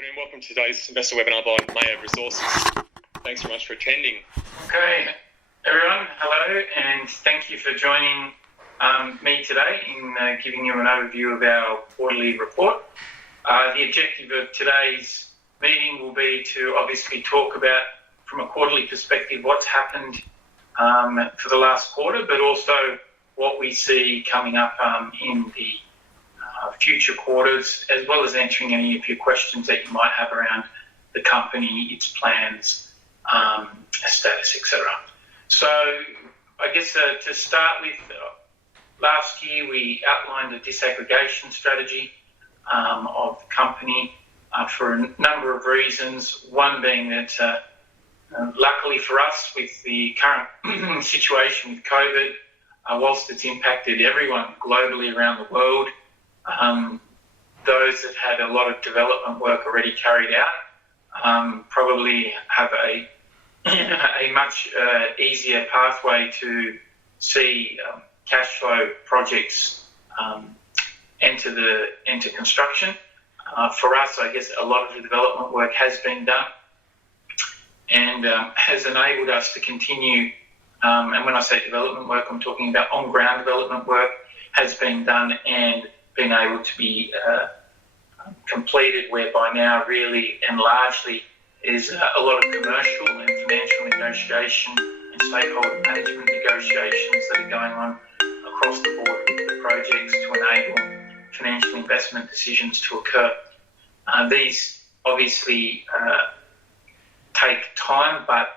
afternoon. Welcome to today's investor webinar by Mayur Resources. Thanks very much for attending. Okay, everyone, hello, and thank you for joining me today in giving you an overview of our quarterly report. The objective of today's meeting will be to obviously talk about, from a quarterly perspective, what's happened for the last quarter, but also what we see coming up in the future quarters, as well as answering any of your questions that you might have around the company, its plans, status, etc. So I guess to start with, last year we outlined a disaggregation strategy of the company for a number of reasons. One being that luckily for us, with the current situation with COVID, whilst it's impacted everyone globally around the world, those that had a lot of development work already carried out probably have a much easier pathway to see cash flow projects enter construction. For us, I guess a lot of the development work has been done and has enabled us to continue, and when I say development work, I'm talking about on-ground development work, has been done and been able to be completed, whereby now really and largely is a lot of commercial and financial negotiation and stakeholder management negotiations that are going on across the board with the projects to enable financial investment decisions to occur. These obviously take time, but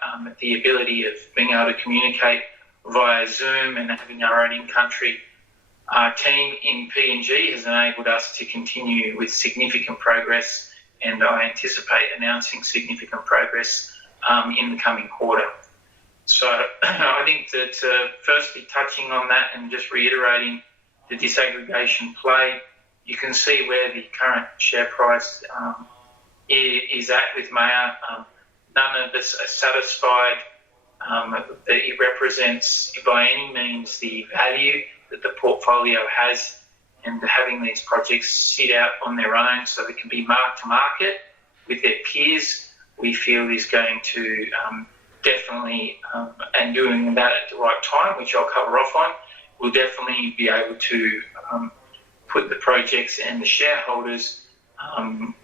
the ability of being able to communicate via Zoom and having our own in-country team in PNG has enabled us to continue with significant progress, and I anticipate announcing significant progress in the coming quarter. So I think that firstly, touching on that and just reiterating the disaggregation play, you can see where the current share price is at with Mayur. None of us are satisfied that it represents by any means the value that the portfolio has, and having these projects sit out on their own so they can be marked to market with their peers, we feel is going to definitely, and doing that at the right time, which I'll cover off on, will definitely be able to put the projects and the shareholders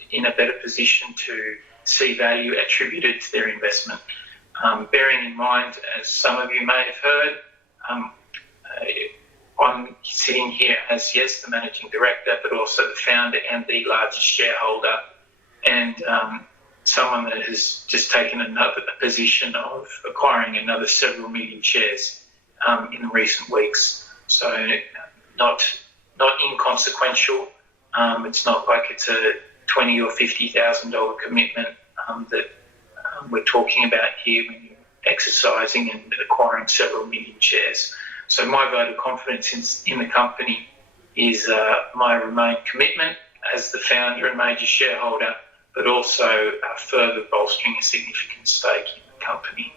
in a better position to see value attributed to their investment. Bearing in mind, as some of you may have heard, I'm sitting here as, yes, the managing director, but also the founder and the largest shareholder, and someone that has just taken a position of acquiring another several million shares in the recent weeks. So not inconsequential. It's not like it's a $20,000 or $50,000 commitment that we're talking about here when you're exercising and acquiring several million shares. So my vote of confidence in the company is my remained commitment as the founder and major shareholder, but also further bolstering a significant stake in the company.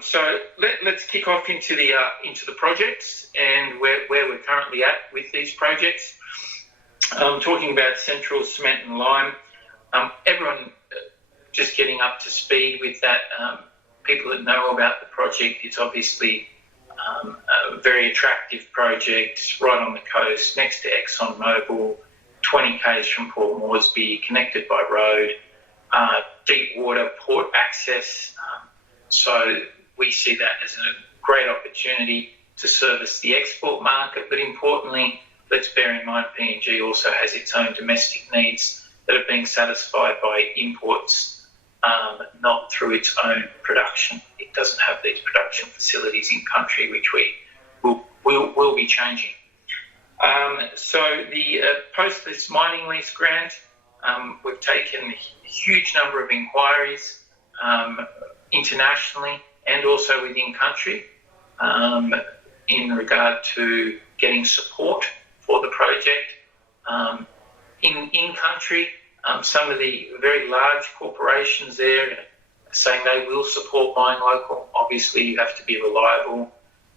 So let's kick off into the projects and where we're currently at with these projects. Talking about Central Cement and Lime, everyone just getting up to speed with that. People that know about the project, it's obviously a very attractive project right on the coast, next to ExxonMobil, 20 k's from Port Moresby, connected by road, Deepwater port access. So we see that as a great opportunity to service the export market, but importantly, let's bear in mind PNG also has its own domestic needs that are being satisfied by imports, not through its own production. It doesn't have these production facilities in country, which we will be changing. So the post this mining lease grant, we've taken a huge number of inquiries internationally and also within country in regard to getting support for the project. In country, some of the very large corporations there are saying they will support buying local. Obviously, you have to be reliable,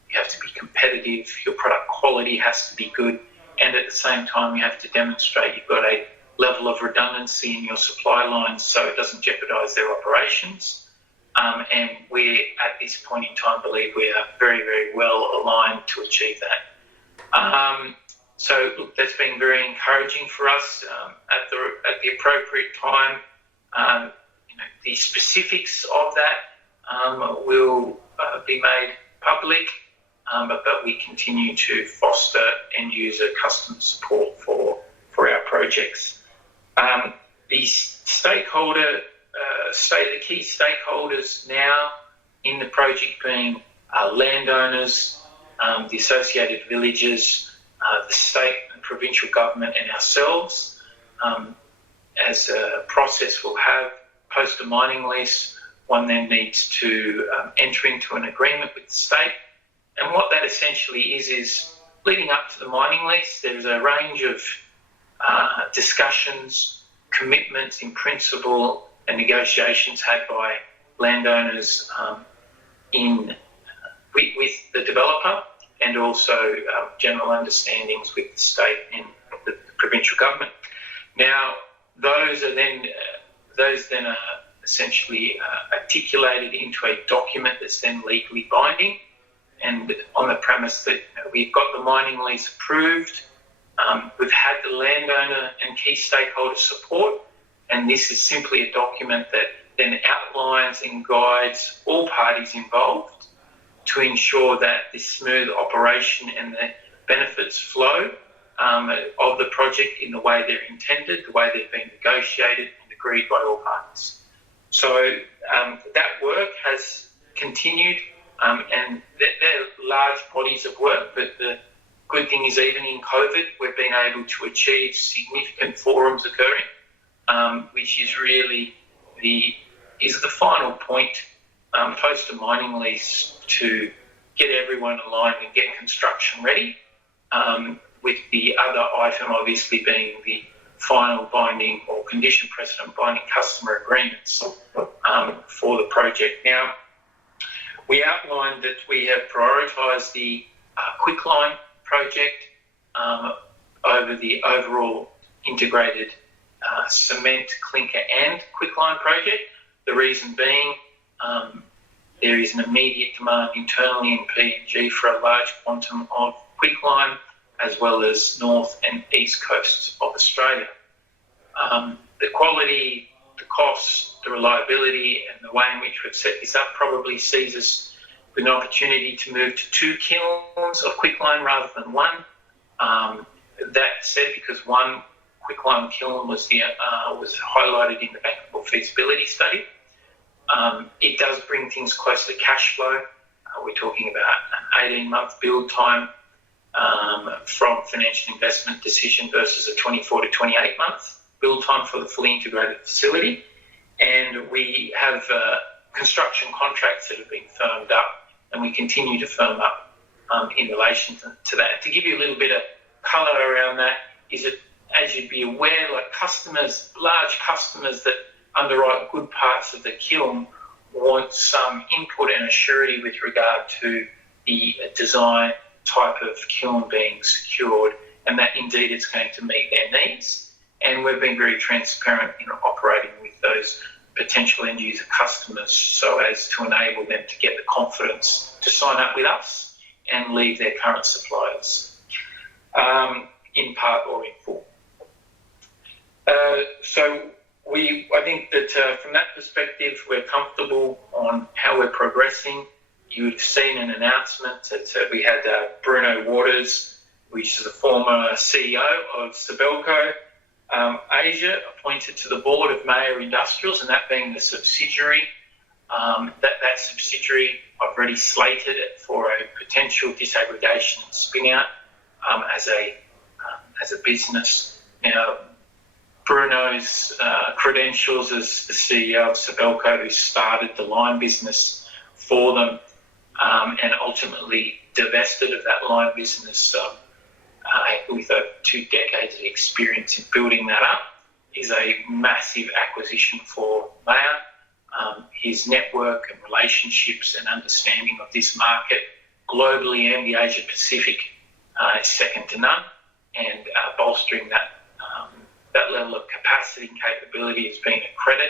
you have to be competitive, your product quality has to be good, and at the same time, you have to demonstrate you've got a level of redundancy in your supply lines so it doesn't jeopardise their operations. And we, at this point in time, believe we are very, very well aligned to achieve that. So look, that's been very encouraging for us. At the appropriate time, the specifics of that will be made public, but we continue to foster end user customer support for our projects. The key stakeholders now in the project being landowners, the associated villages, the state and provincial government and ourselves. As a process we'll have, post a mining lease, one then needs to enter into an agreement with the state. And what that essentially is leading up to the mining lease, there's a range of discussions, commitments in principle and negotiations had by landowners with the developer, and also general understandings with the state and the provincial government. Now, those then are essentially articulated into a document that's then legally binding, and on the premise that we've got the mining lease approved, we've had the landowner and key stakeholder support, and this is simply a document that then outlines and guides all parties involved to ensure that this smooth operation and the benefits flow of the project in the way they're intended, the way they've been negotiated and agreed by all parties. So that work has continued, and they're large bodies of work, but the good thing is even in COVID, we've been able to achieve significant forums occurring, which is really the final point post a mining lease to get everyone aligned and get construction ready, with the other item obviously being the final binding or condition precedent binding customer agreements for the project. Now, we outlined that we have prioritised the quicklime project over the overall integrated cement, clinker and quicklime project. The reason being there is an immediate demand internally in PNG for a large quantum of quicklime, as well as north and east coasts of Australia. The quality, the costs, the reliability and the way in which we've set this up probably sees us with an opportunity to move to 2 kilns of quicklime rather than 1. That said, because 1 quicklime kiln was highlighted in the bankable feasibility study, it does bring things closer to cash flow. We're talking about an 18-month build time from financial investment decision versus a 24 to 28-month build time for the fully integrated facility. And we have construction contracts that have been firmed up, and we continue to firm up in relation to that. To give you a little bit of colour around that, is that, as you'd be aware, like customers, large customers that underwrite good parts of the kiln want some input and a surety with regard to the design type of kiln being secured, and that indeed it's going to meet their needs. And we've been very transparent in operating with those potential end user customers so as to enable them to get the confidence to sign up with us and leave their current suppliers, in part or in full. I think that from that perspective, we're comfortable on how we're progressing. You've seen an announcement that we had Bruno Waters, which is the former CEO of Sibelco Asia, appointed to the board of Mayur Industrials, and that being the subsidiary. That subsidiary I've already slated it for a potential disaggregation and spin out as a business. Now, Bruno's credentials as the CEO of Sibelco, who started the lime business for them and ultimately divested of that lime business with over 2 decades of experience in building that up, is a massive acquisition for Mayur. His network and relationships and understanding of this market globally and the Asia Pacific is second to none, and bolstering that that level of capacity and capability has been a credit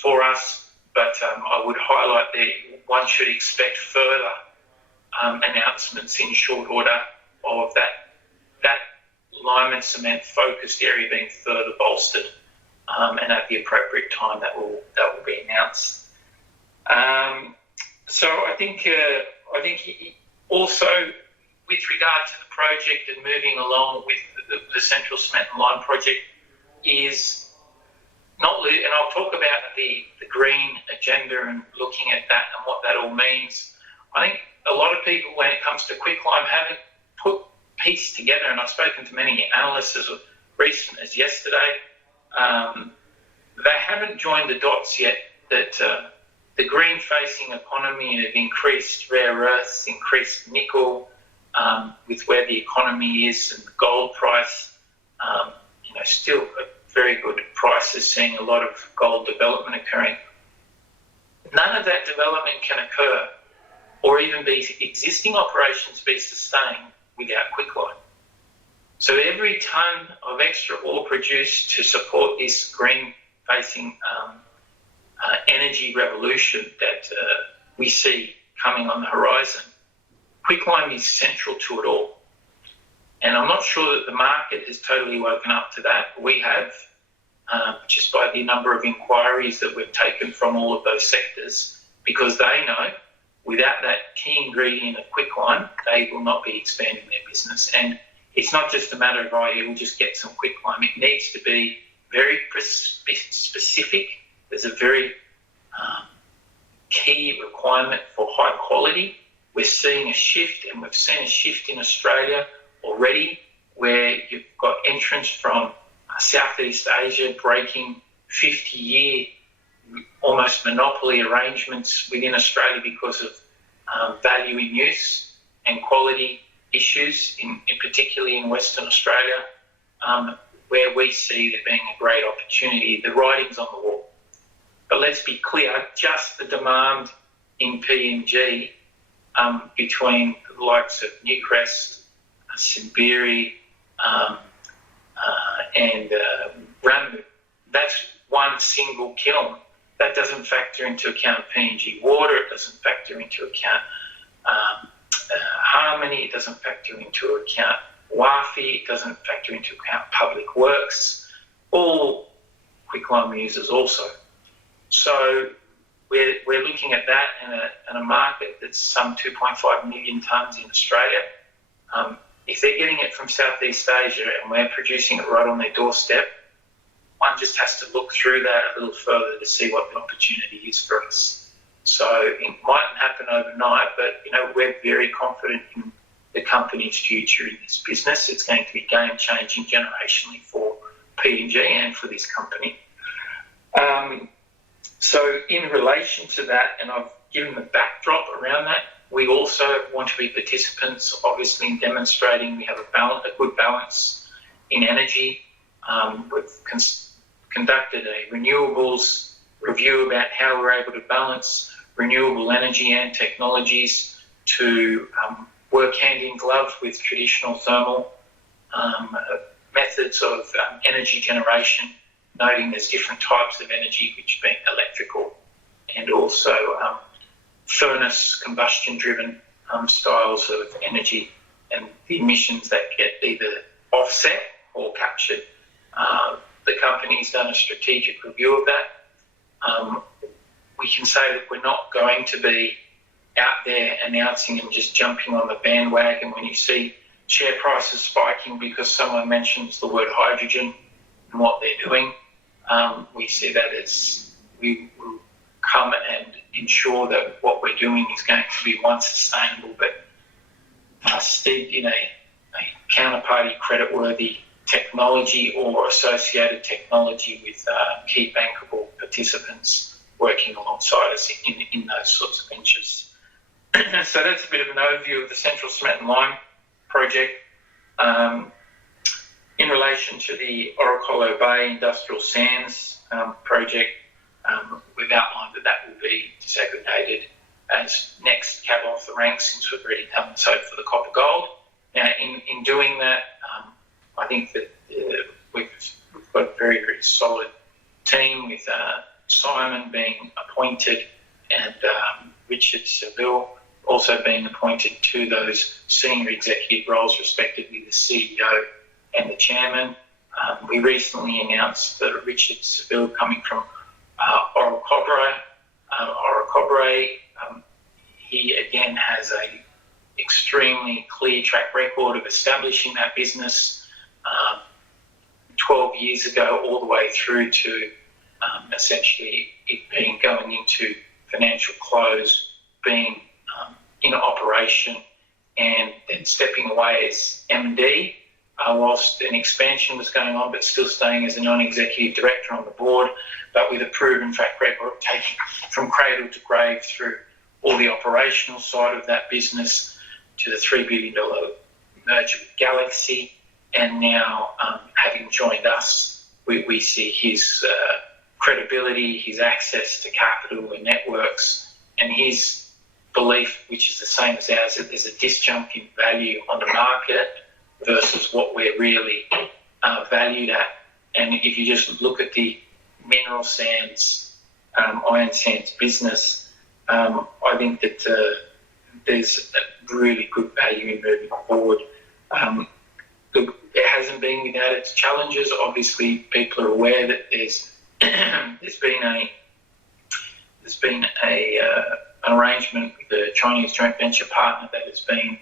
for us, but I would highlight there one should expect further announcements in short order of that lime and cement focused area being further bolstered, and at the appropriate time that will be announced. So I think also with regard to the project and moving along with the Central Cement and Lime project is not, and I'll talk about the green agenda and looking at that and what that all means. I think a lot of people, when it comes to quicklime, haven't put piece together, and I've spoken to many analysts as recent as yesterday. They haven't joined the dots yet that the green-facing economy of increased rare earths, increased nickel, with where the economy is and the gold price, still a very good prices, seeing a lot of gold development occurring. None of that development can occur, or even be existing operations be sustained without quicklime. So every tonne of extra ore produced to support this green-facing energy revolution that we see coming on the horizon, quicklime is central to it all. And I'm not sure that the market has totally woken up to that. We have, just by the number of inquiries that we've taken from all of those sectors, because they know without that key ingredient of quicklime, they will not be expanding their business. And it's not just a matter of, we'll just get some quicklime. It needs to be very specific. There's a very key requirement for high quality. We're seeing a shift, and we've seen a shift in Australia already, where you've got entrants from Southeast Asia breaking 50-year almost monopoly arrangements within Australia because of value in use and quality issues, particularly in Western Australia, where we see there being a great opportunity. The writing's on the wall. But let's be clear, just the demand in PNG between the likes of Newcrest, Simberi, and Ramu, that's one single kiln. That doesn't factor into account PNG Water, it doesn't factor into account Harmony, it doesn't factor into account WAFI, it doesn't factor into account Public Works, all quicklime users also. So we're looking at that in a market that's some 2.5 million tonnes in Australia. If they're getting it from Southeast Asia and we're producing it right on their doorstep, one just has to look through that a little further to see what the opportunity is for us. So it mightn't happen overnight, but we're very confident in the company's future in this business. It's going to be game-changing generationally for PNG and for this company. So in relation to that, and I've given the backdrop around that, we also want to be participants, obviously, in demonstrating we have a good balance in energy. We've conducted a renewables review about how we're able to balance renewable energy and technologies to work hand in glove with traditional thermal methods of energy generation, noting there's different types of energy, which being electrical and also furnace combustion-driven styles of energy, and the emissions that get either offset or captured. The company's done a strategic review of that. We can say that we're not going to be out there announcing and just jumping on the bandwagon when you see share prices spiking because someone mentions the word hydrogen and what they're doing. We see that as we will come and ensure that what we're doing is going to be, one, sustainable, but steeped in a counterparty creditworthy technology or associated technology with key bankable participants working alongside us in those sorts of ventures. So that's a bit of an overview of the Central Cement and Lime project. In relation to the Orocolo Bay Industrial Sands project, we've outlined that will be disaggregated as next cab off the ranks since we've already done so for the copper gold. Now, in doing that, I think that we've got a very, very solid team with Simon being appointed and Richard Seville also being appointed to those senior executive roles, respectively the CEO and the chairman. We recently announced that Richard Seville, coming from Orocobre, he again has a extremely clear track record of establishing that business 12 years ago, all the way through to essentially it being going into financial close, being in operation, and then stepping away as MD whilst an expansion was going on, but still staying as a non-executive director on the board, but with a proven track record of taking from cradle to grave through all the operational side of that business to the $3 billion merger with Galaxy, and now having joined us, we see his credibility, his access to capital and networks, and his belief, which is the same as ours, that there's a disjunct in value on the market versus what we're really valued at. And if you just look at the mineral sands, iron sands business, I think that there's a really good value in moving forward. Look, it hasn't been without its challenges. Obviously, people are aware that there's been an arrangement with the Chinese joint venture partner that has been,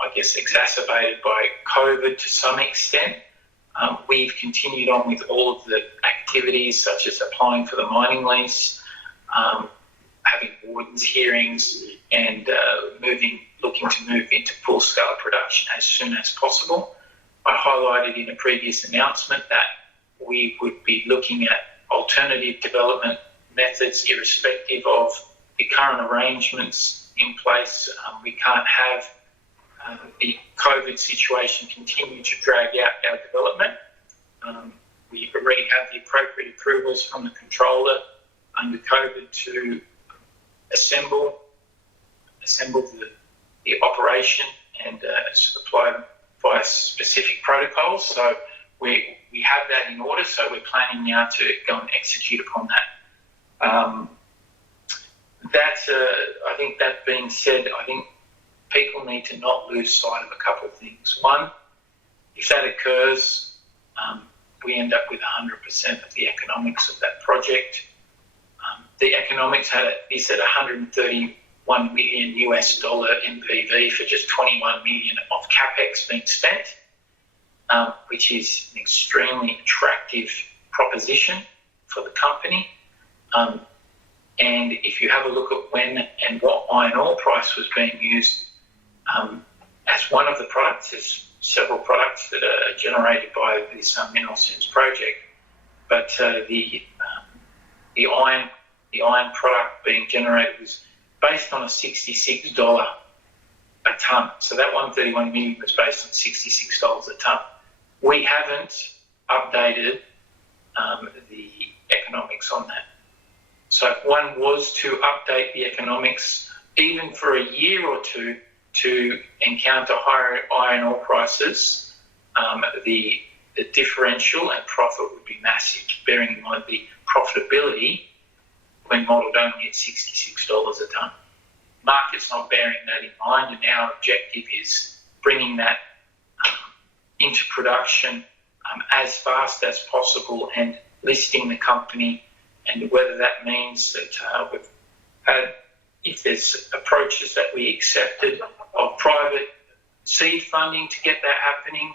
I guess, exacerbated by COVID to some extent. We've continued on with all of the activities, such as applying for the mining lease, having wardens hearings, and looking to move into full-scale production as soon as possible. I highlighted in a previous announcement that we would be looking at alternative development methods irrespective of the current arrangements in place. We can't have the COVID situation continue to drag out our development. We already have the appropriate approvals from the controller under COVID to assemble the operation and apply via specific protocols. So we have that in order, so we're planning now to go and execute upon that. I think that being said, I think people need to not lose sight of a couple of things. One, if that occurs, we end up with 100% of the economics of that project. The economics is at $131 million US NPV for just 21 million of capex being spent, which is an extremely attractive proposition for the company. And if you have a look at when and what iron ore price was being used as one of the products, there's several products that are generated by this mineral sands project, but the iron product being generated was based on a $66 a tonne. So that 131 million was based on $66 a tonne. We haven't updated the economics on that. So if one was to update the economics, even for a year or two, to encounter higher iron ore prices, the differential and profit would be massive, bearing in mind the profitability when modelled only at $66 a tonne. Market's not bearing that in mind, and our objective is bringing that into production as fast as possible and listing the company, and whether that means that we've had, if there's approaches that we accepted of private seed funding to get that happening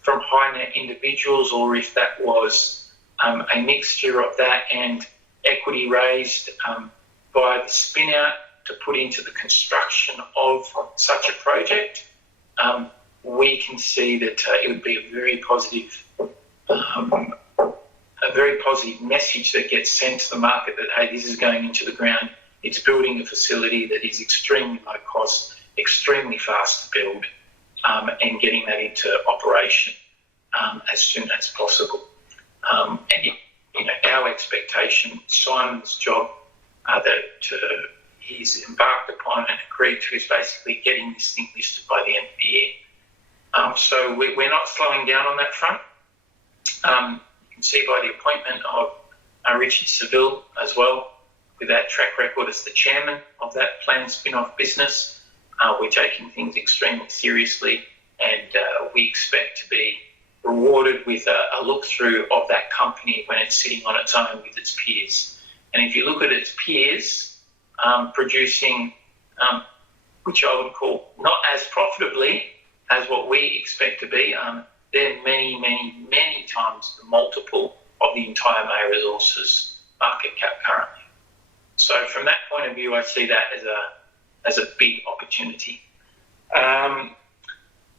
from high net individuals, or if that was a mixture of that and equity raised by the spin out to put into the construction of such a project, we can see that it would be a very positive message that gets sent to the market that, hey, this is going into the ground. It's building a facility that is extremely low cost, extremely fast to build, and getting that into operation as soon as possible. And our expectation, Simon's job that he's embarked upon and agreed to, is basically getting this thing listed by the end of the year. So we're not slowing down on that front. You can see by the appointment of Richard Seville as well, with that track record as the chairman of that planned spin-off business. We're taking things extremely seriously, and we expect to be rewarded with a look-through of that company when it's sitting on its own with its peers. And if you look at its peers producing, which I would call not as profitably as what we expect to be, they're many, many, many times the multiple of the entire Mayur Resources market cap currently. So from that point of view, I see that as a big opportunity.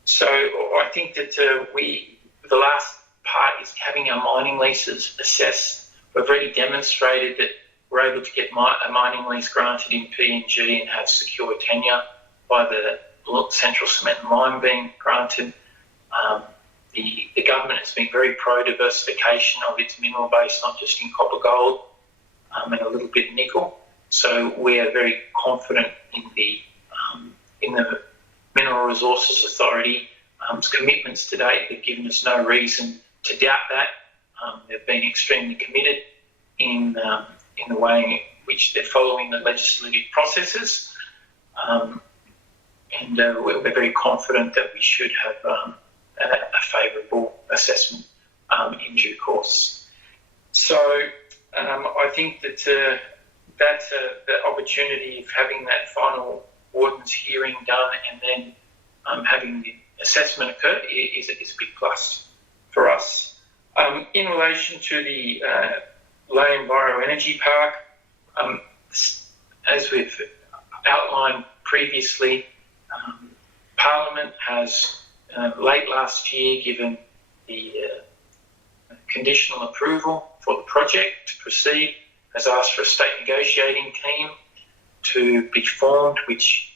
So I think that the last part is having our mining leases assessed. We've already demonstrated that we're able to get a mining lease granted in PNG and have secure tenure by the Central Cement and Lime being granted. The government has been very pro-diversification of its mineral base, not just in copper, gold, and a little bit nickel. So we are very confident in the Mineral Resources Authority commitments to date. They've given us no reason to doubt that. They've been extremely committed in the way in which they're following the legislative processes, and we're very confident that we should have a favourable assessment in due course. So I think that the opportunity of having that final Warden's hearing done and then having the assessment occur is a big plus for us. In relation to the Lease Bioenergy Park, as we've outlined previously, Parliament has late last year given the conditional approval for the project to proceed, has asked for a state negotiating team to be formed, which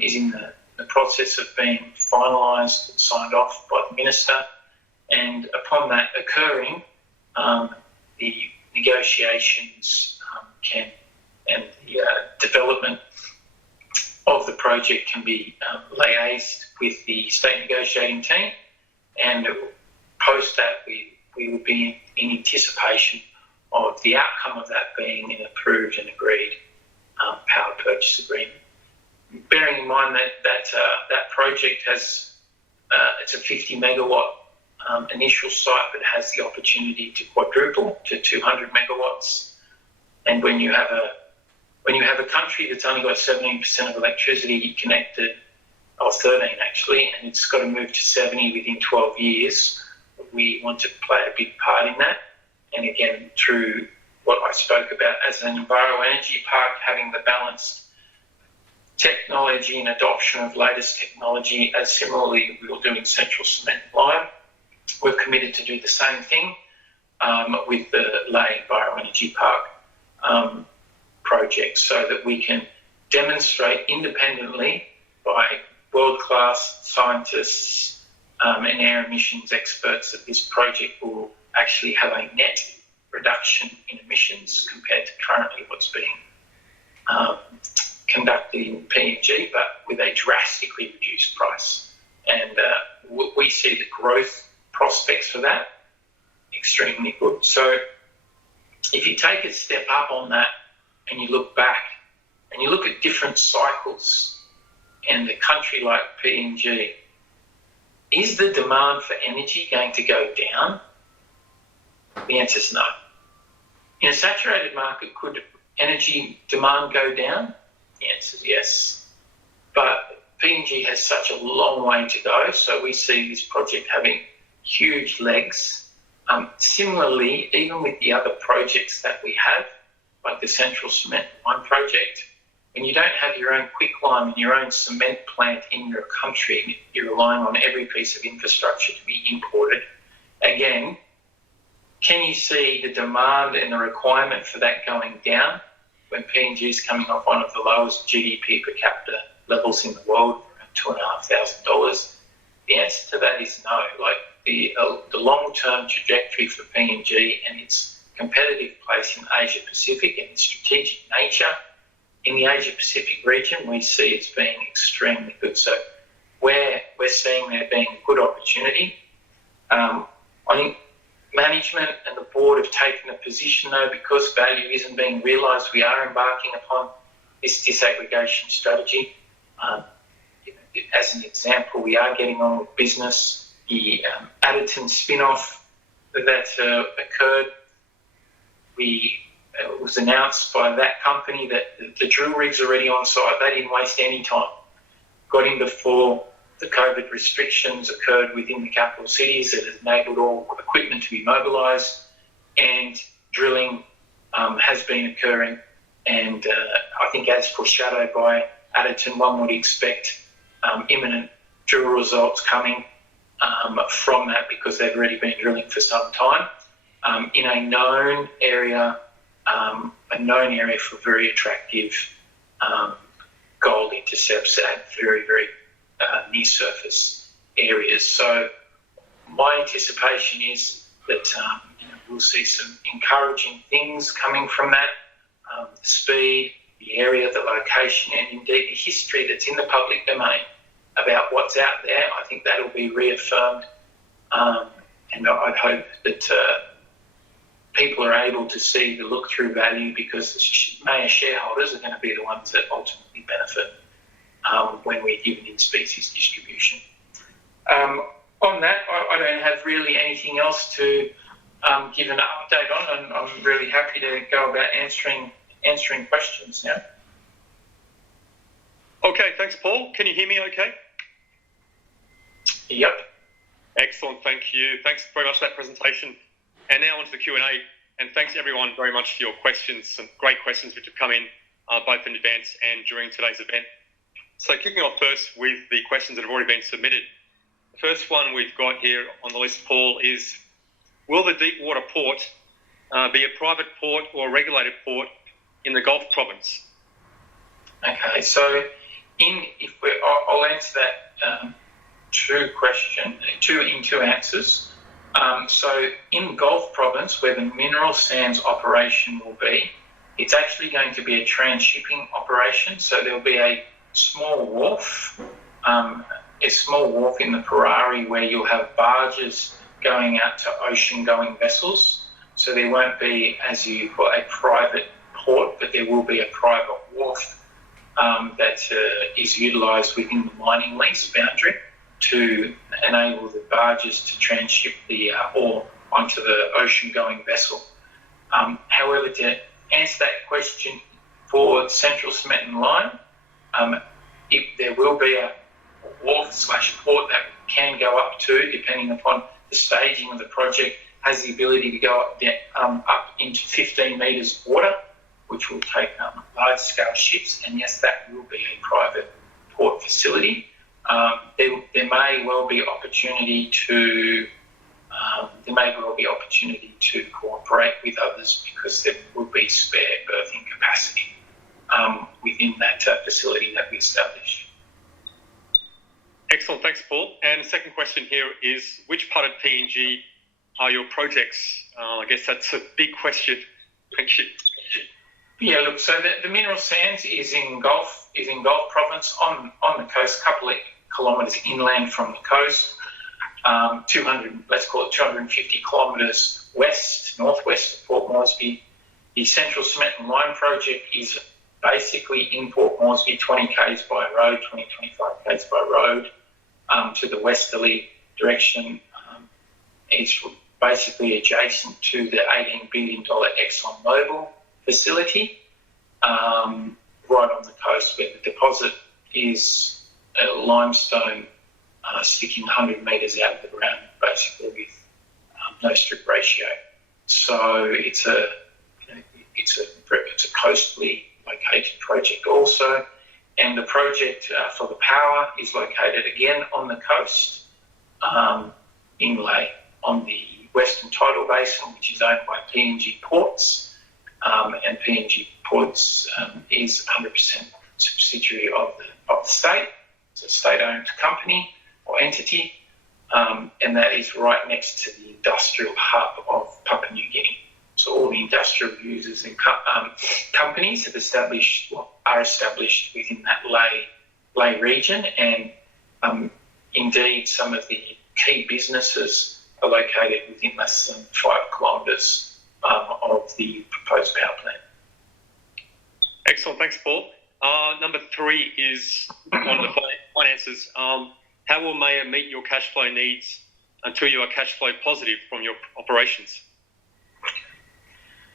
is in the process of being finalised and signed off by the Minister. And upon that occurring, the negotiations and the development of the project can be liaised with the state negotiating team, and post that we would be in anticipation of the outcome of that being an approved and agreed power purchase agreement. Bearing in mind that project has it's a 50 megawatt initial site, but has the opportunity to quadruple to 200 megawatts. And when you have a country that's only got 17% of electricity connected, or 13 actually, and it's got to move to 70 within 12 years, we want to play a big part in that. And again, through what I spoke about as an bioenergy park, having the balanced technology and adoption of latest technology, as similarly we will do in Central Cement and Lime, we're committed to do the same thing with the Lease Bioenergy Park project, so that we can demonstrate independently by world-class scientists and air emissions experts that this project will actually have a net reduction in emissions compared to currently what's being conducted in PNG, but with a drastically reduced price. And we see the growth prospects for that extremely good. So if you take a step up on that and you look back and you look at different cycles, and a country like PNG, is the demand for energy going to go down? The answer is no. In a saturated market, could energy demand go down? The answer is yes. But PNG has such a long way to go, so we see this project having huge legs. Similarly, even with the other projects that we have, like the Central Cement and Lime project, when you don't have your own quicklime and your own cement plant in your country, you're relying on every piece of infrastructure to be imported. Again, can you see the demand and the requirement for that going down when PNG is coming off one of the lowest GDP per capita levels in the world, around $2,500? The answer to that is no. Like the long-term trajectory for PNG and its competitive place in Asia Pacific and its strategic nature in the Asia Pacific region, we see it's being extremely good. So where we're seeing there being a good opportunity. I think management and the board have taken a position, though, because value isn't being realised. We are embarking upon this disaggregation strategy. As an example, we are getting on with business. The Adderton spin-off that occurred, it was announced by that company that the drill rigs are already on site. They didn't waste any time. Got in before the COVID restrictions occurred within the capital cities that enabled all equipment to be mobilised, and drilling has been occurring. And I think, as foreshadowed by Adderton, one would expect imminent drill results coming from that, because they've already been drilling for some time in a known area for very attractive gold intercepts at very, very near surface areas. So my anticipation is that we'll see some encouraging things coming from that. The speed, the area, the location, and indeed the history that's in the public domain about what's out there. I think that'll be reaffirmed, and I'd hope that people are able to see the look-through value, because the Mayur shareholders are going to be the ones that ultimately benefit when we're given in-species distribution. On that, I don't have really anything else to give an update on, and I'm really happy to go about answering questions now. Okay, thanks, Paul. Can you hear me okay? Yep. Excellent, thank you. Thanks very much for that presentation. And now onto the Q&A. And thanks everyone very much for your questions, some great questions which have come in both in advance and during today's event. So kicking off first with the questions that have already been submitted. The first one we've got here on the list, Paul, is will the Deepwater port be a private port or a regulated port in the Gulf province? Okay, so I'll answer that two answers. So in Gulf province, where the mineral sands operation will be, it's actually going to be a transshipping operation. So there'll be a small wharf in the Parari where you'll have barges going out to ocean-going vessels. So there won't be, as you call, a private port, but there will be a private wharf that is utilised within the mining lease boundary to enable the barges to transship the ore onto the ocean-going vessel. However, to answer that question for Central Cement and Lime, there will be a wharf/port that can go up to, depending upon the staging of the project, has the ability to go up into 15 metres water, which will take large-scale ships. And yes, that will be a private port facility. There may well be opportunity to cooperate with others, because there will be spare berthing capacity within that facility that we established. Excellent, thanks, Paul. And the second question here is, which part of PNG are your projects? I guess that's a big question. Thank you. Yeah, look, so the mineral sands is in Gulf province on the coast, a couple of kilometres inland from the coast, 250 kilometres northwest of Port Moresby. The Central Cement and Lime project is basically in Port Moresby, 20 k's by road, 25 k's by road, to the westerly direction. It's basically adjacent to the $18 billion ExxonMobil facility, right on the coast, where the deposit is limestone sticking 100 metres out of the ground, basically with no strip ratio. So it's a coastally located project also, and the project for the power is located again on the coast, inlay on the Western Tidal Basin, which is owned by PNG Ports, and PNG Ports is 100% subsidiary of the state. It's a state-owned company or entity, and that is right next to the industrial hub of Papua New Guinea. So all the industrial users and companies are established within that lay region, and Indeed, some of the key businesses are located within less than 5 kilometres of the proposed power plant. Excellent, thanks, Paul. Number 3 is on the finances. How will Mayur meet your cash flow needs until you are cash flow positive from your operations?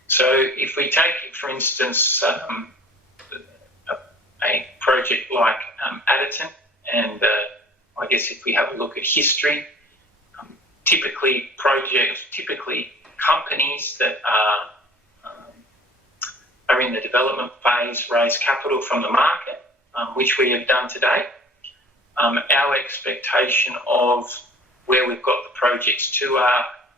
So if we take, for instance, a project like Adderton, and I guess if we have a look at history, typically companies that are in the development phase raise capital from the market, which we have done today. Our expectation of where we've got the projects to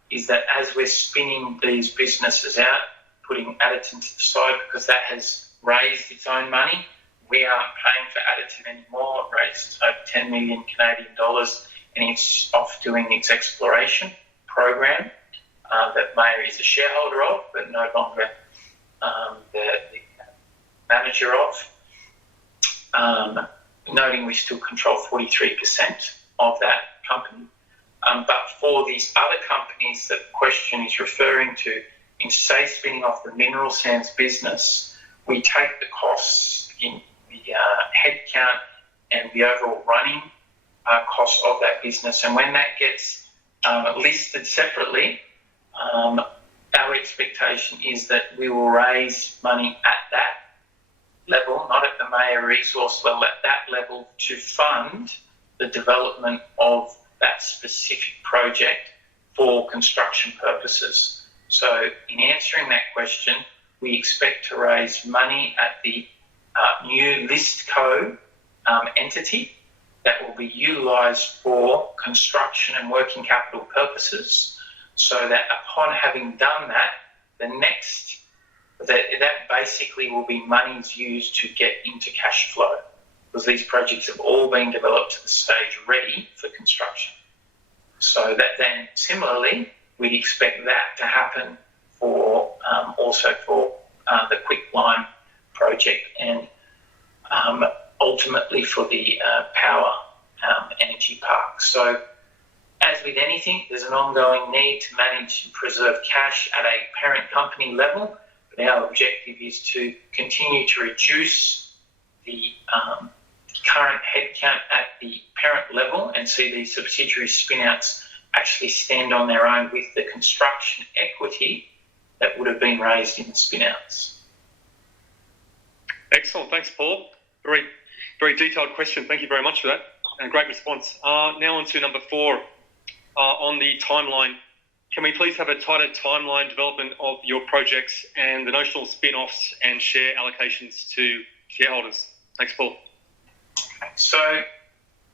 is that as we're spinning these businesses out, putting Adderton to the side because that has raised its own money, we aren't paying for Adderton anymore. It raised over 10 million Canadian dollars and it's off doing its exploration program that Mayur is a shareholder of, but no longer the manager of. Noting we still control 43% of that company. But for these other companies that the question is referring to, in say spinning off the mineral sands business, we take the costs in the headcount and the overall running costs of that business. And when that gets listed separately, our expectation is that we will raise money at that level, not at the Mayur Resource level, at that level to fund the development of that specific project for construction purposes. So in answering that question, we expect to raise money at the new ListCo entity that will be utilised for construction and working capital purposes, so that upon having done that, that basically will be monies used to get into cash flow, because these projects have all been developed to the stage ready for construction. So that then similarly, we'd expect that to happen for also for the Quicklime project and ultimately for the power energy park. So as with anything, there's an ongoing need to manage and preserve cash at a parent company level. But our objective is to continue to reduce the current headcount at the parent level and see these subsidiary spin-outs actually stand on their own with the construction equity that would have been raised in the spin-outs. Excellent, thanks, Paul. Very, very detailed question. Thank you very much for that, and great response. Now on to number 4, on the timeline. Can we please have a tighter timeline development of your projects and the notional spin-offs and share allocations to shareholders? Thanks, Paul. So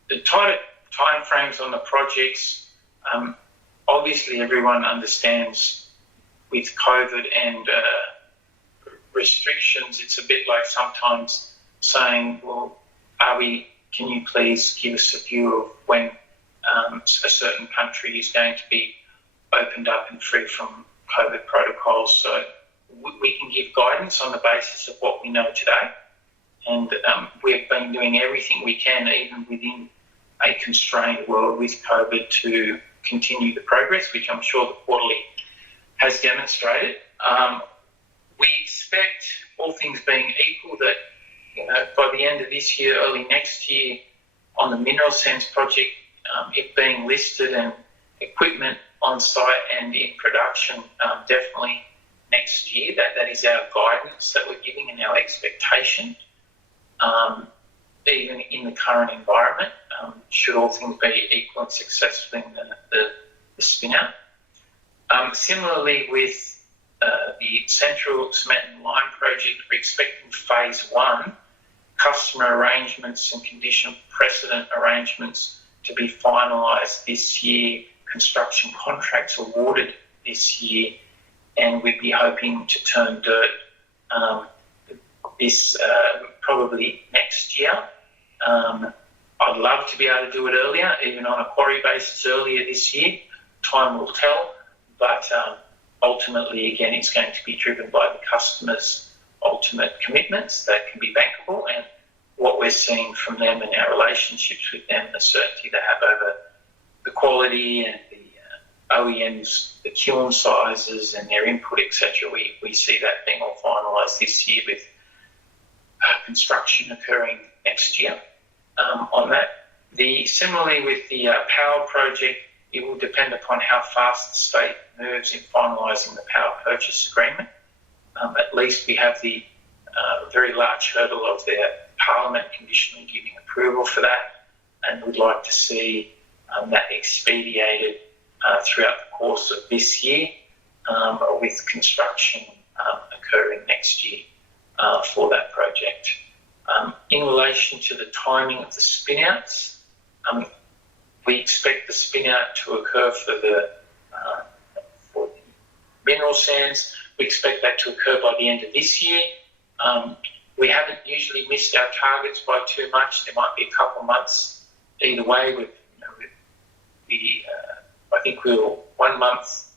the tighter timeframes on the projects, obviously everyone understands with COVID and restrictions, it's a bit like sometimes saying, well, can you please give us a view of when a certain country is going to be opened up and free from COVID protocols? So we can give guidance on the basis of what we know today. And we've been doing everything we can, even within a constrained world with COVID, to continue the progress, which I'm sure the quarterly has demonstrated. We expect, all things being equal, that by the end of this year, early next year, on the mineral sands project, it being listed and equipment on site and in production, definitely next year. That is our guidance that we're giving and our expectation. Even in the current environment, should all things be equal and successful in the spin-out. Similarly with the Central Cement and Lime project, we're expecting phase 1, customer arrangements and condition precedent arrangements to be finalised this year, construction contracts awarded this year, and we'd be hoping to turn dirt this probably next year. I'd love to be able to do it earlier, even on a quarry basis earlier this year. Time will tell, but ultimately, again, it's going to be driven by the customer's ultimate commitments that can be bankable, and what we're seeing from them and our relationships with them, the certainty they have over the quality and the OEMs, the kiln sizes and their input, etc. We see that being all finalised this year with construction occurring next year on that. Similarly with the power project, it will depend upon how fast the state moves in finalising the power purchase agreement. At least we have the very large hurdle of their Parliament conditionally giving approval for that, and would like to see that expedited throughout the course of this year, with construction occurring next year for that project. In relation to the timing of the spin-outs, we expect the spin-out to occur for the mineral sands. We expect that to occur by the end of this year. We haven't usually missed our targets by too much. There might be a couple of months either way. I think we were 1 month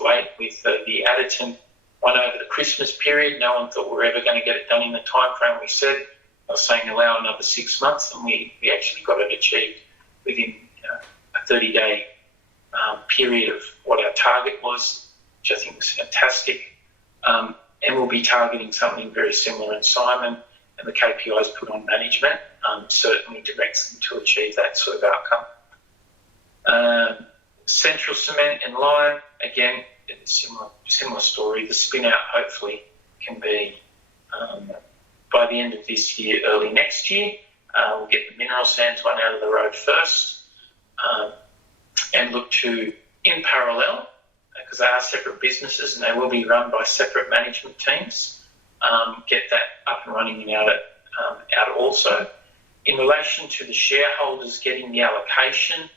late with the Adderton one over the Christmas period. No one thought we were ever going to get it done in the time frame we said. I was saying allow another 6 months, and we actually got it achieved within a 30-day period of what our target was, which I think was fantastic. And we'll be targeting something very similar in Simon, and the KPIs put on management certainly directs them to achieve that sort of outcome. Central Cement and Lime, again, similar story. The spin-out hopefully can be by the end of this year, early next year. We'll get the mineral sands one out of the road first, and look to, in parallel, because they are separate businesses and they will be run by separate management teams, get that up and running and out also. In relation to the shareholders getting the allocation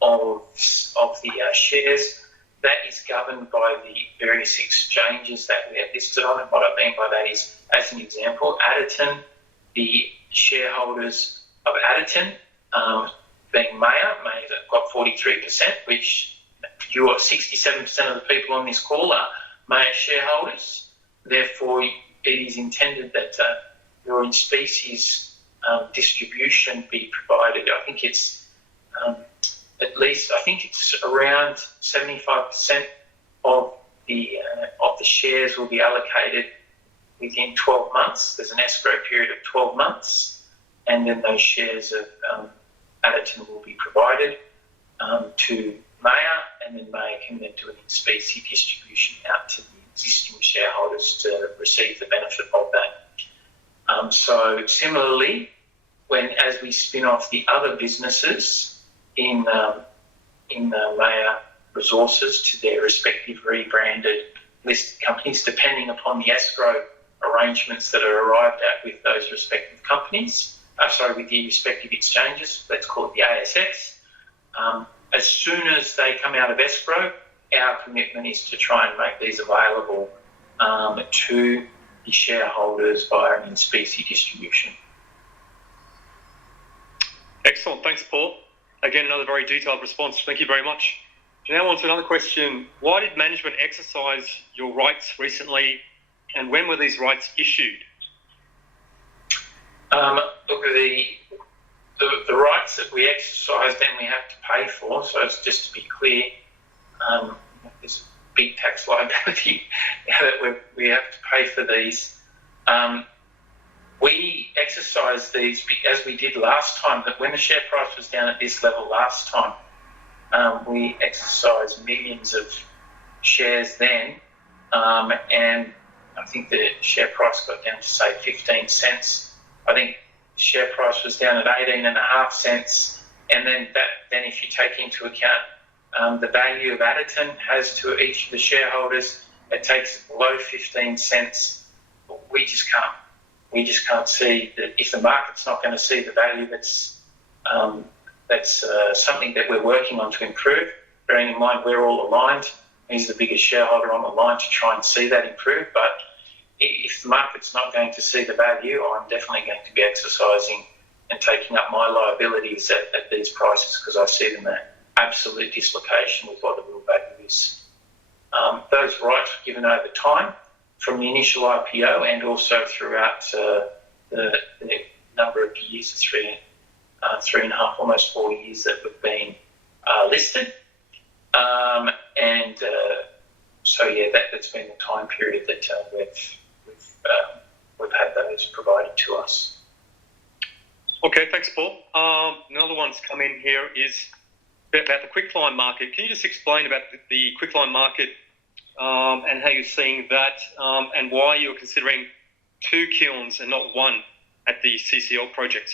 of the shares, that is governed by the various exchanges that we have listed on. And what I mean by that is, as an example, Adderton, the shareholders of Adderton, being Mayur's got 43%, which you are 67% of the people on this call are Mayur shareholders. Therefore, it is intended that your in-species distribution be provided. I think it's around 75% of the shares will be allocated within 12 months. There's an escrow period of 12 months, and then those shares of Adderton will be provided to Mayur, and then Mayur can then do an in-specie distribution out to the existing shareholders to receive the benefit of that. So similarly, as we spin off the other businesses in Mayur Resources to their respective rebranded listed companies, depending upon the escrow arrangements that are arrived at with those respective companies, with the respective exchanges, let's call it the ASX. As soon as they come out of escrow, our commitment is to try and make these available to the shareholders via an in-specie distribution. Excellent. Thanks, Paul. Again, another very detailed response. Thank you very much. Now on to another question. Why did management exercise your rights recently, and when were these rights issued? Look, the rights that we exercised and we have to pay for, so it's just to be clear, there's a big tax liability that we have to pay for these. We exercised these as we did last time, but when the share price was down at this level last time, we exercised millions of shares then, and I think the share price got down to, say, 15 cents. I think the share price was down at 18.5 cents, and then if you take into account the value of Adderton has to each of the shareholders, it takes it below 15 cents. We just can't see that if the market's not going to see the value. That's something that we're working on to improve. Bearing in mind we're all aligned. He's the biggest shareholder on the line to try and see that improve. But if the market's not going to see the value, I'm definitely going to be exercising and taking up my liabilities at these prices, because I see them at absolute dislocation with what the real value is. Those rights were given over time from the initial IPO and also throughout the number of years, 3.5, almost 4 years that we've been listed. That's been the time period that we've had those provided to us. Okay, thanks, Paul. Another one's come in here is about the quicklime market. Can you just explain about the quicklime market and how you're seeing that and why you're considering 2 kilns and not 1 at the CCL project?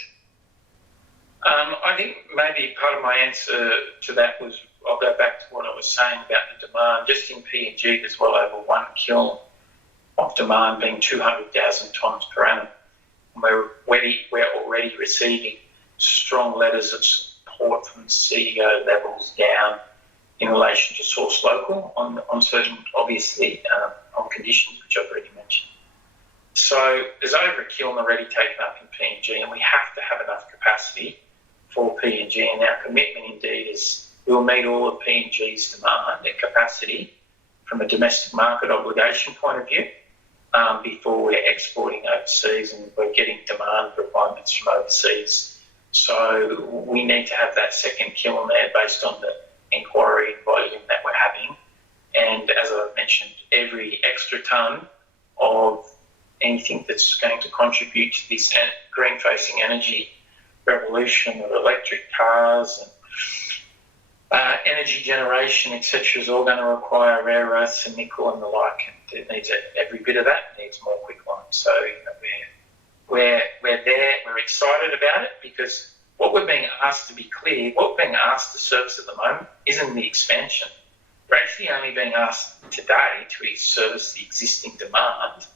I think maybe part of my answer to that was, I'll go back to what I was saying about the demand. Just in PNG, there's well over 1 kiln of demand, being 200,000 tonnes per annum. We're already receiving strong letters of support from CEO levels down in relation to source local on certain, obviously, on conditions which I've already mentioned. So there's over a kiln already taken up in PNG, and we have to have enough capacity for PNG, and our commitment indeed is we'll meet all of PNG's demand and capacity from a domestic market obligation point of view before we're exporting overseas, and we're getting demand requirements from overseas. So we need to have that second kiln there based on the inquiry volume that we're having. And as I mentioned, every extra tonne of anything that's going to contribute to this green-facing energy revolution of electric cars and energy generation, etc., is all going to require rare earths and nickel and the like. And it needs every bit of that. It needs more quicklime. So we're there. We're excited about it because what we're being asked to be clear, what we're being asked to service at the moment isn't the expansion. We're actually only being asked today to service the existing demand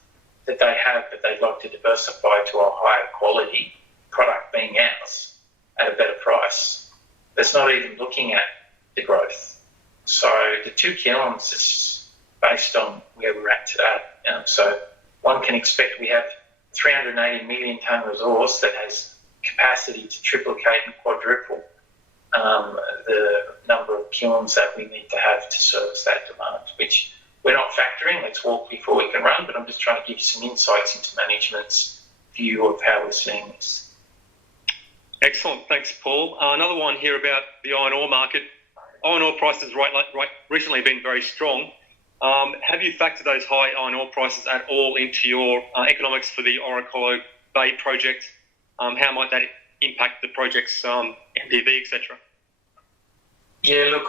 that they have, but they'd like to diversify to a higher quality product being ours at a better price. That's not even looking at the growth. So the 2 kilns is based on where we're at today. So one can expect we have 380 million tonne resource that has capacity to triplicate and quadruple the number of kilns that we need to have to service that demand, which we're not factoring. Let's walk before we can run, but I'm just trying to give you some insights into management's view of how we're seeing this. Excellent. Thanks, Paul. Another one here about the iron ore market. Iron ore prices recently been very strong. Have you factored those high iron ore prices at all into your economics for the Orocolo Bay project? How might that impact the project's NPV, etc.? Yeah, look,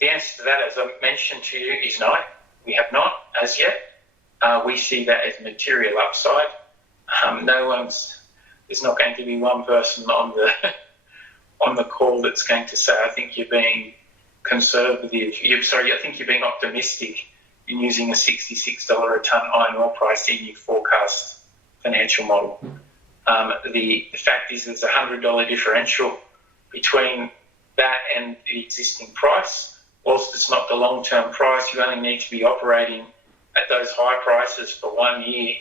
the answer to that, as I mentioned to you, is no. We have not as yet. We see that as material upside. There's not going to be one person on the call that's going to say, I think you're being conservative. I think you're being optimistic in using a $66 a tonne iron ore price in your forecast financial model. The fact is there's a $100 differential between that and the existing price. Whilst it's not the long-term price, you only need to be operating at those high prices for 1 year,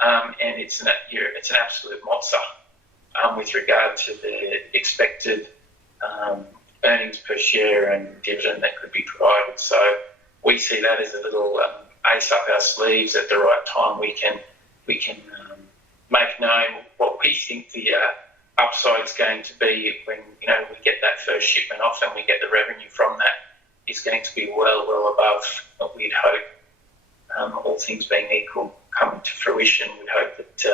and it's an absolute mozza with regard to the expected earnings per share and dividend that could be provided. So we see that as a little ace up our sleeves at the right time. We can make known what we think the upside's going to be when we get that first shipment off and we get the revenue from that. Is going to be well above what we'd hope. All things being equal, coming to fruition, we'd hope that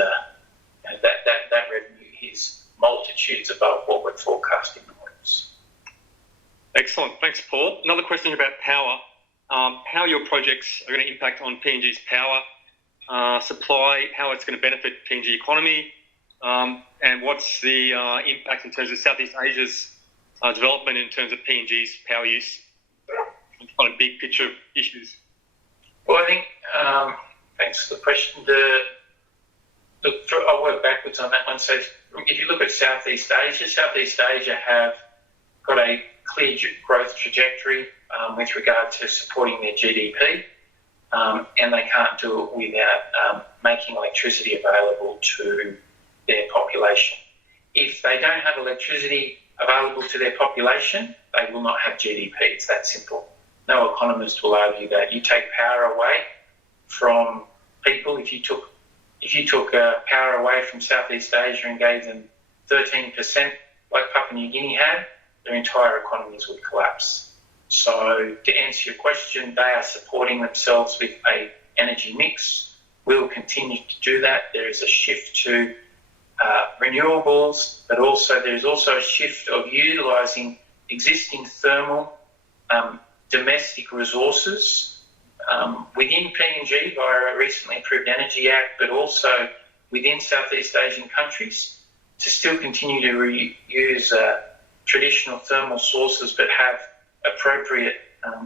that revenue is multitudes above what we're forecasting the models. Excellent. Thanks, Paul. Another question about power. How your projects are going to impact on PNG's power supply, how it's going to benefit PNG economy, and what's the impact in terms of Southeast Asia's development in terms of PNG's power use? Kind of big picture issues. Well, I think, thanks for the question. I'll work backwards on that one. So if you look at Southeast Asia have got a clear growth trajectory with regard to supporting their GDP, and they can't do it without making electricity available to their population. If they don't have electricity available to their population, they will not have GDP. It's that simple. No economist will argue that. You take power away from people, if you took if you took power away from Southeast Asia and gave them 13%, like Papua New Guinea had, their entire economies would collapse. So to answer your question, they are supporting themselves with an energy mix. We'll continue to do that. There is a shift to renewables, but also there's also a shift of utilising existing thermal domestic resources within PNG via a recently approved Energy Act, but also within Southeast Asian countries to still continue to use traditional thermal sources, but have appropriate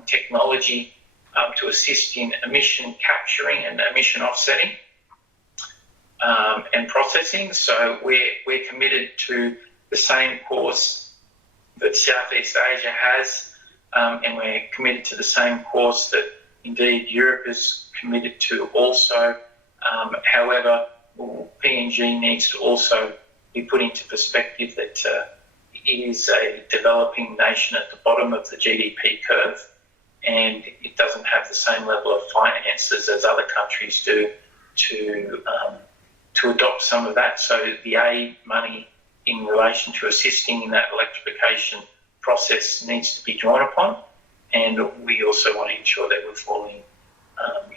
technology to assist in emission capturing and emission offsetting and processing. So we're committed to the same course that Southeast Asia has, and we're committed to the same course that indeed Europe is committed to also. However, PNG needs to also be put into perspective that it is a developing nation at the bottom of the GDP curve, and it doesn't have the same level of finances as other countries do to adopt some of that. So the aid money in relation to assisting in that electrification process needs to be drawn upon, and we also want to ensure that we're falling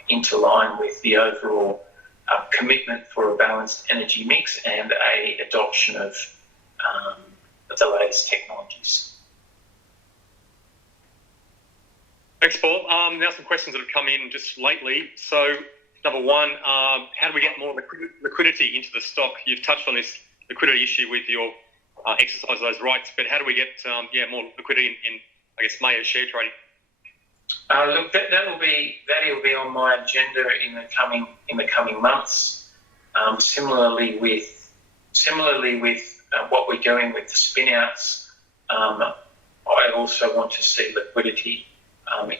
into line with the overall commitment for a balanced energy mix and a adoption of the latest technologies. Thanks, Paul. Now some questions that have come in just lately. So, number one, how do we get more liquidity into the stock? You've touched on this liquidity issue with your exercise of those rights, but how do we get more liquidity in I guess, Mayur's share trading? Look, that'll be on my agenda in the coming months. Similarly with what we're doing with the spin-outs, I also want to see liquidity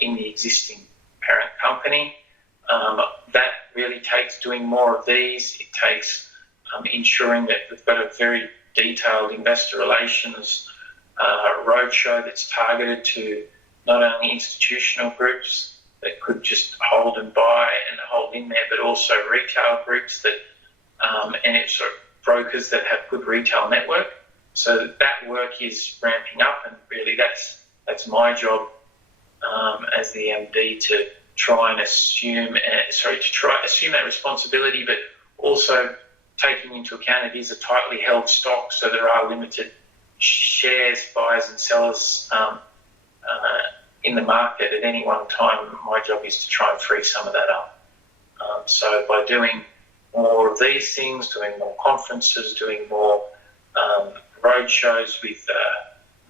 in the existing parent company. That really takes doing more of these. It takes ensuring that we've got a very detailed investor relations roadshow that's targeted to not only institutional groups that could just hold and buy and hold in there, but also retail groups that and it's sort of brokers that have good retail network. So that work is ramping up, and really that's my job as the MD to try and assume that responsibility, but also taking into account it is a tightly held stock, so there are limited shares, buyers and sellers in the market at any one time. My job is to try and free some of that up. So by doing more of these things, doing more conferences, doing more road shows with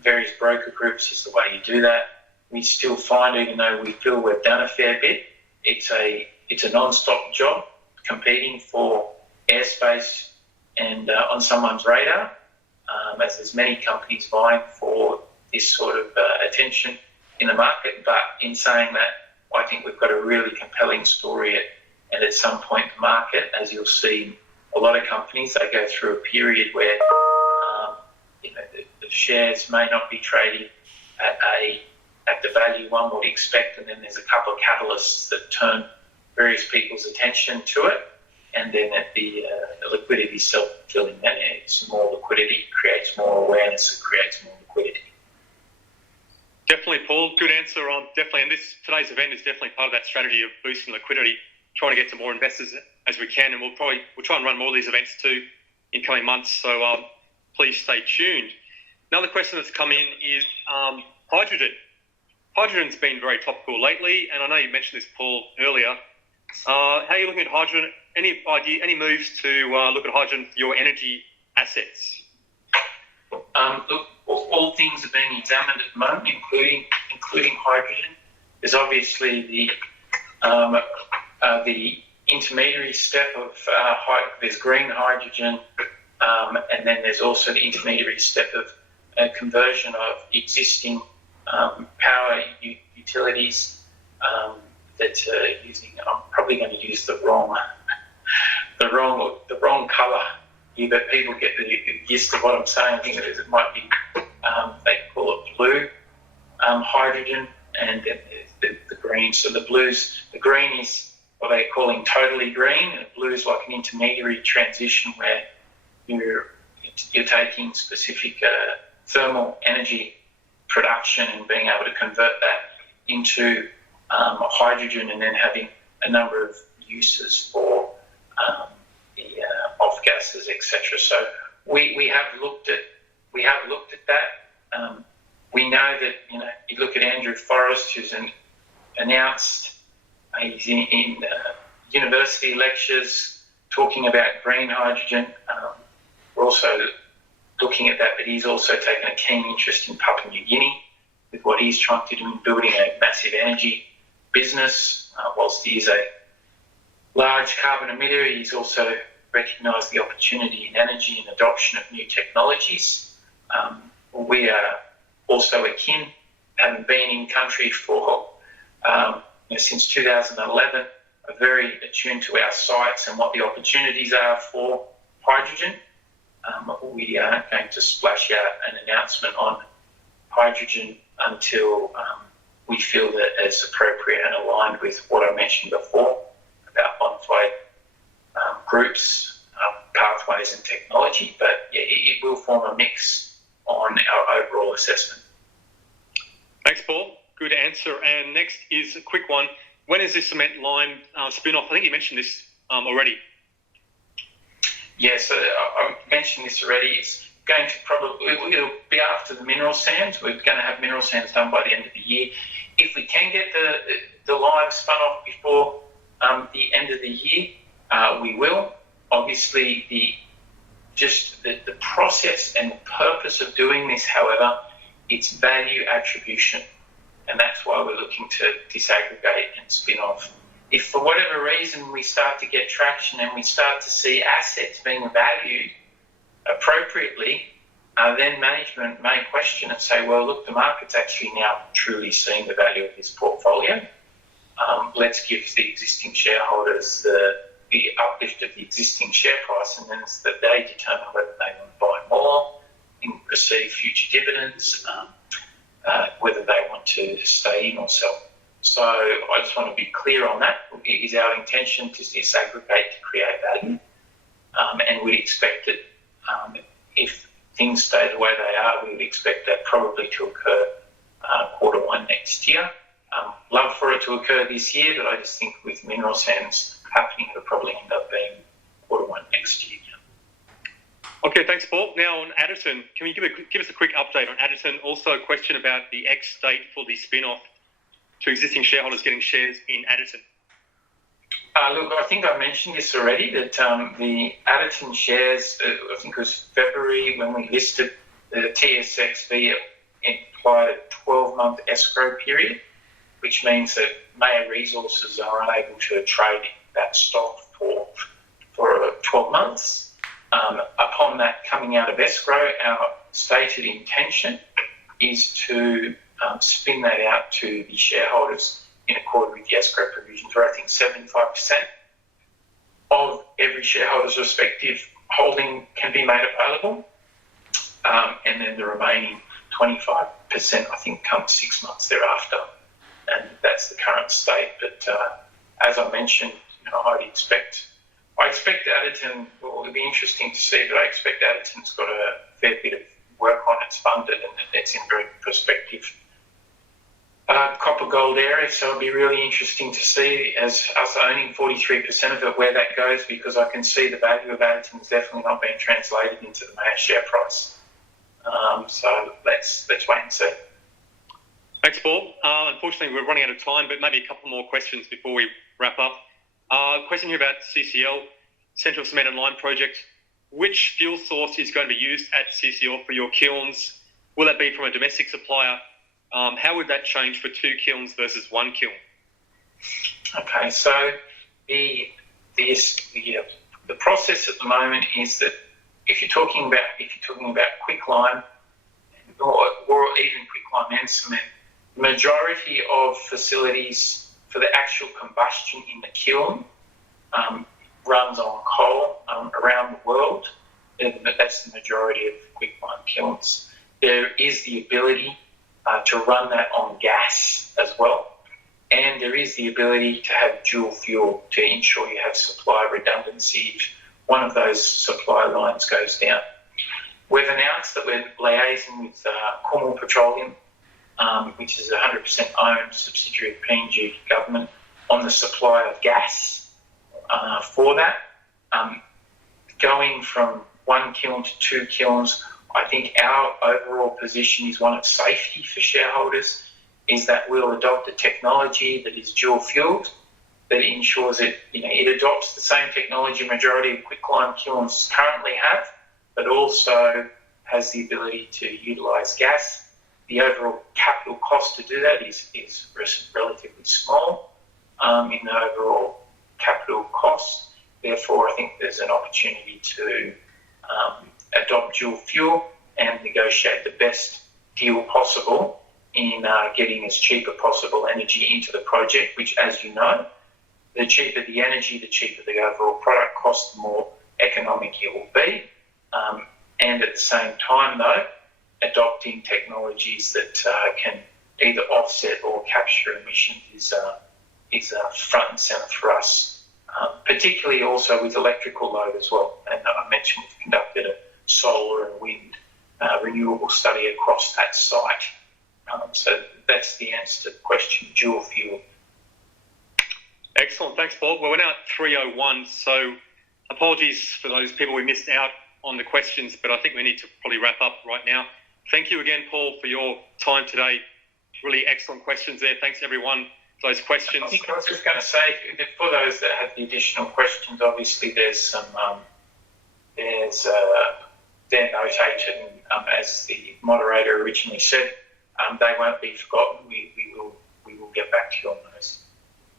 various broker groups is the way you do that. We still find, even though we feel we've done a fair bit, it's a non-stop job competing for airspace and on someone's radar, as there's many companies vying for this sort of attention in the market. But in saying that, I think we've got a really compelling story and at some point the market, as you'll see a lot of companies, they go through a period where the shares may not be trading at the value one would expect, and then there's a couple of catalysts that turn various people's attention to it, and then at the liquidity self-fulfilling, that it's more liquidity creates more awareness, it creates more liquidity. Definitely, Paul. Good answer on definitely. And today's event is definitely part of that strategy of boosting liquidity, trying to get to more investors as we can, and we'll try and run more of these events too in coming months. So please stay tuned. Another question that's come in is hydrogen. Hydrogen's been very topical lately, and I know you mentioned this, Paul, earlier. How are you looking at hydrogen? Any idea, any moves to look at hydrogen for your energy assets? Look, all things are being examined at the moment, including hydrogen. There's obviously the intermediary step of there's green hydrogen, and then there's also the intermediary step of conversion of existing power utilities that are using. I'm probably going to use the wrong colour here, but people get the gist of what I'm saying. I think it might be they call it blue hydrogen, and then the green. So the green is what they're calling totally green, and blue is like an intermediary transition where you're taking specific thermal energy production and being able to convert that into hydrogen, and then having a number of uses for the off gases, etc. So we have looked at that. We know that, you look at Andrew Forrest, who's announced he's in university lectures talking about green hydrogen. We're also looking at that, but he's also taken a keen interest in Papua New Guinea with what he's trying to do in building a massive energy business. Whilst he is a large carbon emitter, he's also recognised the opportunity in energy and adoption of new technologies. We are also akin, having been in country for since 2011, are very attuned to our sites and what the opportunities are for hydrogen. We aren't going to splash out an announcement on hydrogen until we feel that it's appropriate and aligned with what I mentioned before about bonafide groups, pathways and technology. But it will form a mix on our overall assessment. Thanks, Paul. Good answer. And next is a quick one. When is this cement lime spin-off? I think you mentioned this already. Yeah, so I mentioned this already. It's going to it'll be after the mineral sands. We're going to have mineral sands done by the end of the year. If we can get the lime spun off before the end of the year, we will. Obviously, the process and the purpose of doing this, however, it's value attribution. And that's why we're looking to disaggregate and spin off. If for whatever reason we start to get traction and we start to see assets being valued appropriately, then management may question and say, well, look, the market's actually now truly seeing the value of this portfolio. Let's give the existing shareholders the uplift of the existing share price, and then it's that they determine whether they want to buy more and receive future dividends, whether they want to stay in or sell. So I just want to be clear on that. It is our intention to disaggregate to create value, and we'd expect that if things stay the way they are, we would expect that probably to occur Q1 next year. Love for it to occur this year, but I just think with mineral sands happening, it'll probably end up being Q1 next year. Okay, thanks, Paul. Now on Additon, can you give us a quick update on Additon? Also a question about the ex-date for the spin-off to existing shareholders getting shares in Additon. Look, I think I mentioned this already, that the Additon shares, I think it was February when we listed the TSXV, implied a 12-month escrow period, which means that Mayur Resources are unable to trade that stock for 12 months. Upon that coming out of escrow, our stated intention is to spin that out to the shareholders in accord with the escrow provisions, where I think 75% of every shareholder's respective holding can be made available, and then the remaining 25%, I think, comes 6 months thereafter, and that's the current state. But as I mentioned, I expect Additon, well, it'll be interesting to see, but I expect Additon's got a fair bit of work on. It's funded, and it's in very prospective copper gold area, so it'll be really interesting to see, as us owning 43% of it, where that goes, because I can see the value of Additon is definitely not being translated into the Mayur share price. So let's wait and see. Thanks, Paul. Unfortunately, we're running out of time, but maybe a couple more questions before we wrap up. Question here about CCL, Central Cement and Lime Project. Which fuel source is going to be used at CCL for your kilns? Will that be from a domestic supplier? How would that change for 2 kilns versus 1 kiln? Okay, so the process at the moment is that if you're talking about quicklime or even quicklime and cement, the majority of facilities for the actual combustion in the kiln runs on coal around the world. That's the majority of quicklime kilns. There is the ability to run that on gas as well, and there is the ability to have dual fuel to ensure you have supply redundancy if one of those supply lines goes down. We've announced that we're liaising with Cornwall Petroleum, which is a 100% owned subsidiary of PNG government, on the supply of gas for that. Going from 1 kiln to 2 kilns, I think our overall position is one of safety for shareholders, is that we'll adopt a technology that is dual fueled, that ensures it adopts the same technology majority of quicklime kilns currently have, but also has the ability to utilise gas. The overall capital cost to do that is relatively small in the overall capital cost. Therefore, I think there's an opportunity to adopt dual fuel and negotiate the best deal possible in getting as cheap as possible energy into the project, which, as you know, the cheaper the energy, the cheaper the overall product cost, the more economic it will be. And at the same time, though, adopting technologies that can either offset or capture emissions is front and centre for us, particularly also with electrical load as well. And I mentioned we've conducted a solar and wind renewable study across that site. So that's the answer to the question, dual fuel. Excellent. Thanks, Paul. Well, we're now at 3:01, so apologies for those people we missed out on the questions, but I think we need to probably wrap up right now. Thank you again, Paul, for your time today. Really excellent questions there. Thanks, everyone, for those questions. I think I was just going to say, for those that have the additional questions, obviously there's some, they're notated, as the moderator originally said. They won't be forgotten. We will get back to you on those.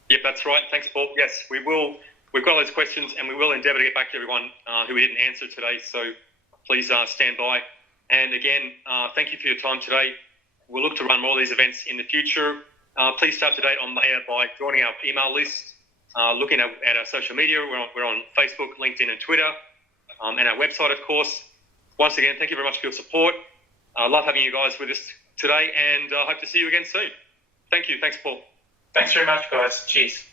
Yep, that's right. Thanks, Paul. Yes, we will. We've got those questions, and we will endeavour to get back to everyone who we didn't answer today. So please stand by. And again, thank you for your time today. We'll look to run more of these events in the future. Please stay up to date on Mayur by joining our email list, looking at our social media. We're on Facebook, LinkedIn, and Twitter, and our website, of course. Once again, thank you very much for your support. I love having you guys with us today, and I hope to see you again soon. Thank you. Thanks, Paul. Thanks very much, guys. Cheers.